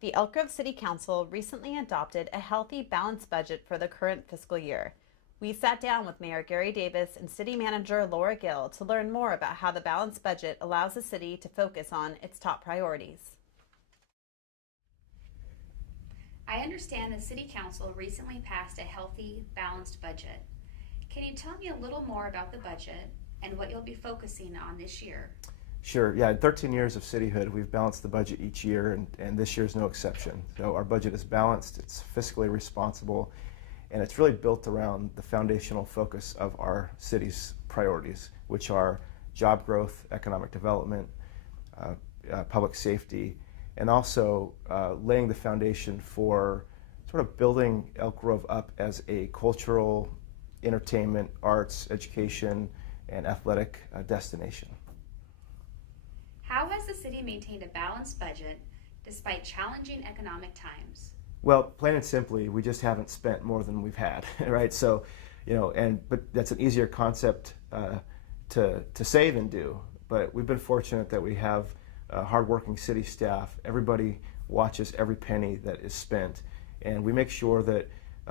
The Elk Grove City Council recently adopted a healthy, balanced budget for the current fiscal year. We sat down with Mayor Gary Davis and City Manager Laura Gill to learn more about how the balanced budget allows the city to focus on its top priorities. I understand the City Council recently passed a healthy, balanced budget. Can you tell me a little more about the budget and what you'll be focusing on this year? Sure. Yeah, in 13 years of cityhood, we've balanced the budget each year, and this year is no exception. So our budget is balanced, it's fiscally responsible, and it's really built around the foundational focus of our city's priorities, which are job growth, economic development, public safety, and also laying the foundation for sort of building Elk Grove up as a cultural, entertainment, arts, education, and athletic destination. How has the city maintained a balanced budget despite challenging economic times? Well, plain and simply, we just haven't spent more than we've had, right? So, but that's an easier concept to say than do. But we've been fortunate that we have hardworking city staff. Everybody watches every penny that is spent, and we make sure that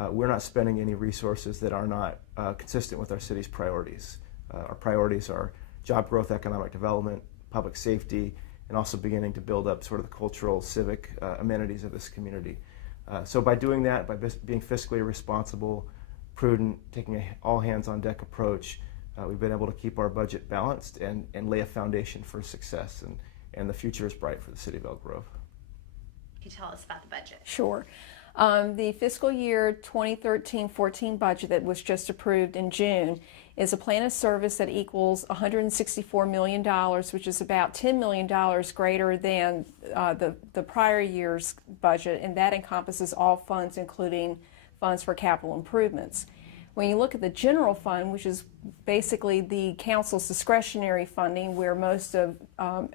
we're not spending any resources that are not consistent with our city's priorities. Our priorities are job growth, economic development, public safety, and also beginning to build up sort of the cultural, civic amenities of this community. So by doing that, by being fiscally responsible, prudent, taking an all-hands-on-deck approach, we've been able to keep our budget balanced and lay a foundation for success, and the future is bright for the city of Elk Grove. Can you tell us about the budget? Sure. The fiscal year 2013-14 budget that was just approved in June is a plan of service that equals $164 million, which is about $10 million greater than the prior year's budget, and that encompasses all funds, including funds for capital improvements. When you look at the general fund, which is basically the council's discretionary funding, where most of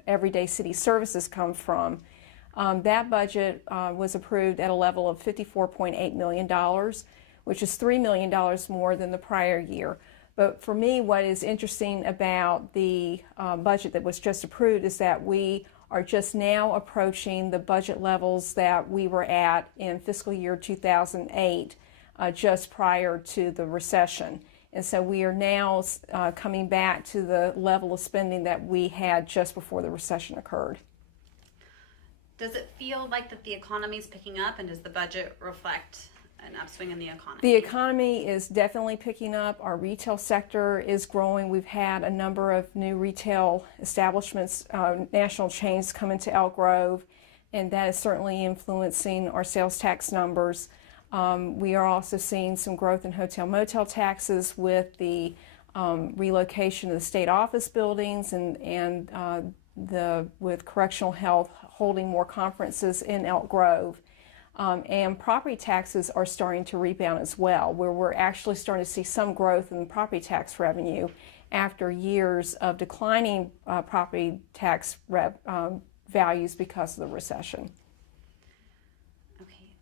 everyday city services come from, that budget was approved at a level of $54.8 million, which is $3 million more than the prior year. But for me, what is interesting about the budget that was just approved is that we are just now approaching the budget levels that we were at in fiscal year 2008, just prior to the recession. And so we are now coming back to the level of spending that we had just before the recession occurred. Does it feel like that the economy is picking up, and does the budget reflect an upswing in the economy? The economy is definitely picking up. Our retail sector is growing. We've had a number of new retail establishments, national chains come into Elk Grove, and that is certainly influencing our sales tax numbers. We are also seeing some growth in hotel motel taxes with the relocation of the state office buildings and with correctional health holding more conferences in Elk Grove. And property taxes are starting to rebound as well, where we're actually starting to see some growth in property tax revenue after years of declining property tax values because of the recession. Okay.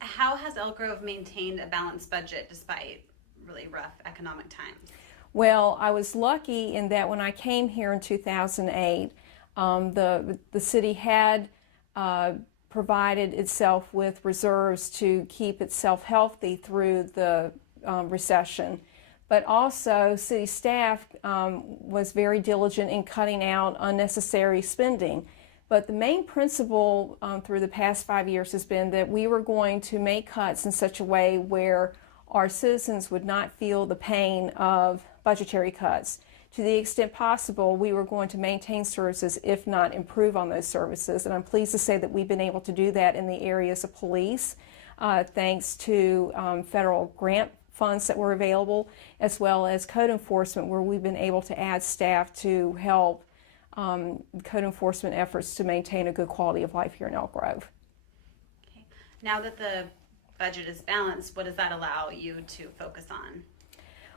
How has Elk Grove maintained a balanced budget despite really rough economic times? Well, I was lucky in that when I came here in 2008, the city had provided itself with reserves to keep itself healthy through the recession. But also, city staff was very diligent in cutting out unnecessary spending. But the main principle through the past 5 years has been that we were going to make cuts in such a way where our citizens would not feel the pain of budgetary cuts. To the extent possible, we were going to maintain services, if not improve on those services. And I'm pleased to say that we've been able to do that in the areas of police, thanks to federal grant funds that were available, as well as code enforcement, where we've been able to add staff to help code enforcement efforts to maintain a good quality of life here in Elk Grove. Okay. Now that the budget is balanced, what does that allow you to focus on?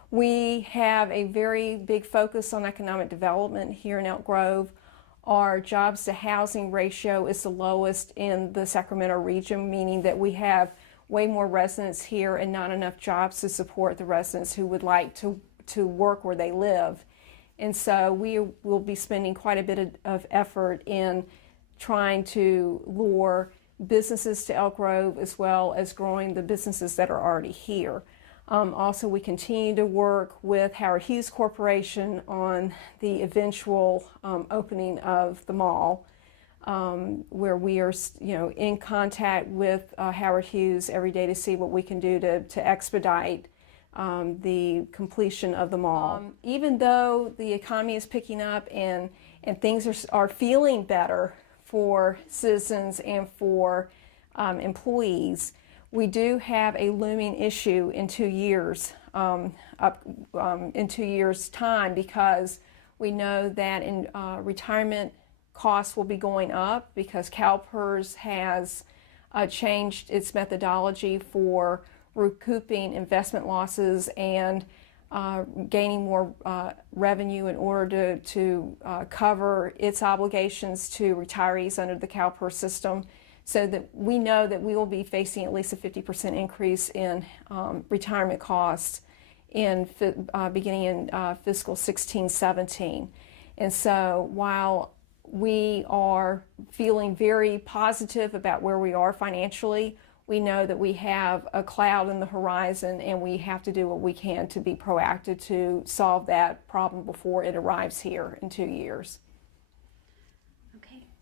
We have a very big focus on economic development here in Elk Grove. Our jobs to housing ratio is the lowest in the Sacramento region, meaning that we have way more residents here and not enough jobs to support the residents who would like to work where they live. And so we will be spending quite a bit of effort in trying to lure businesses to Elk Grove as well as growing the businesses that are already here. Also, we continue to work with Howard Hughes Corporation on the eventual opening of the mall, where we are, in contact with Howard Hughes every day to see what we can do to expedite the completion of the mall. Even though the economy is picking up and things are feeling better for citizens and for employees, we do have a looming issue in 2 years, in 2 years' time, because we know that retirement costs will be going up because CalPERS has changed its methodology for recouping investment losses and gaining more revenue in order to cover its obligations to retirees under the CalPERS system. So that we know that we will be facing at least a 50% increase in retirement costs beginning in fiscal 16-17. And so while we are feeling very positive about where we are financially, we know that we have a cloud in the horizon, and we have to do what we can to be proactive to solve that problem before it arrives here in 2 years.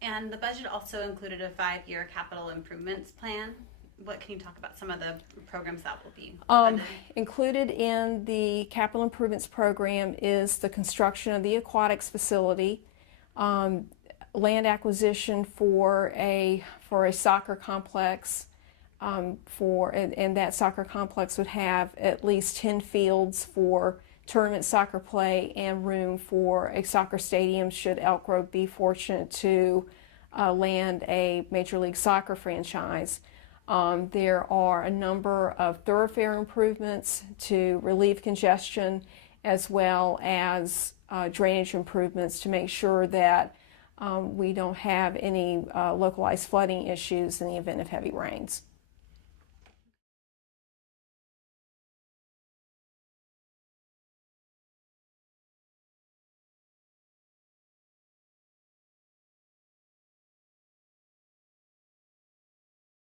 And the budget also included a 5-year capital improvements plan. What can you talk about some of the programs that will be funded? Included in the capital improvements program is the construction of the aquatics facility, land acquisition for a soccer complex, and that soccer complex would have at least 10 fields for tournament soccer play and room for a soccer stadium should Elk Grove be fortunate to land a Major League Soccer franchise. There are a number of thoroughfare improvements to relieve congestion, as well as drainage improvements to make sure that we don't have any localized flooding issues in the event of heavy rains.